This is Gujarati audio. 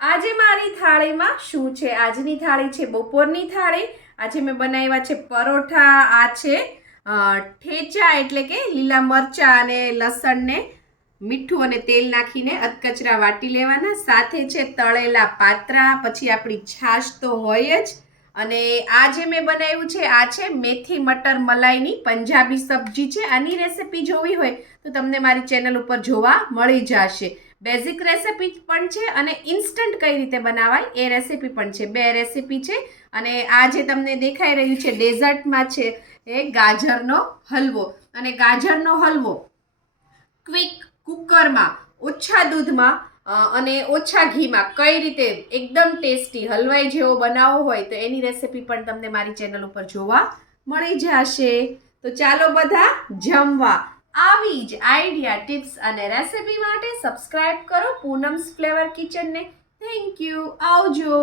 આજે મારી થાળીમાં શું છે? આજની થાળી છે બપોરની થાળી. આજે મેં બનાવ્યા છે પરોઠા. આ છે ઠેચા એટલે કે લીલા મરચાં અને લસણને મીઠું અને તેલ નાખીને અધકચરા વાટી લેવાના. સાથે છે તળેલા પાત્રા, પછી આપણી છાશ તો હોય જ. અને આ જે મેં બનાવ્યું છે આ છે મેથી મટર મલાઈની પંજાબી સબ્જી છે. આની રેસિપી જોવી હોય તો તમને મારી ચેનલ ઉપર જોવા મળી જશે. બેઝિક રેસિપી પણ છે અને ઇન્સ્ટન્ટ કઈ રીતે બનાવાય એ રેસિપી પણ છે. બે રેસિપી છે. અને આ જે તમને દેખાઈ રહ્યું છે ડેઝર્ટમાં છે એ ગાજરનો હલવો. અને ગાજરનો હલવો ક્વિક કુકરમાં ઓછા દૂધમાં અને ઓછા ઘીમાં કઈ રીતે એકદમ ટેસ્ટી હલવાઈ જેવો બનાવવો હોય તો એની રેસિપી પણ તમને મારી ચેનલ ઉપર જોવા મળી જશે. તો ચાલો બધા જમવા. આવી જ આઈડિયા, ટિપ્સ અને રેસિપી માટે સબસ્ક્રાઇબ કરો પૂનમ્સ ફ્લેવર કિચનને. Thank you. આવજો.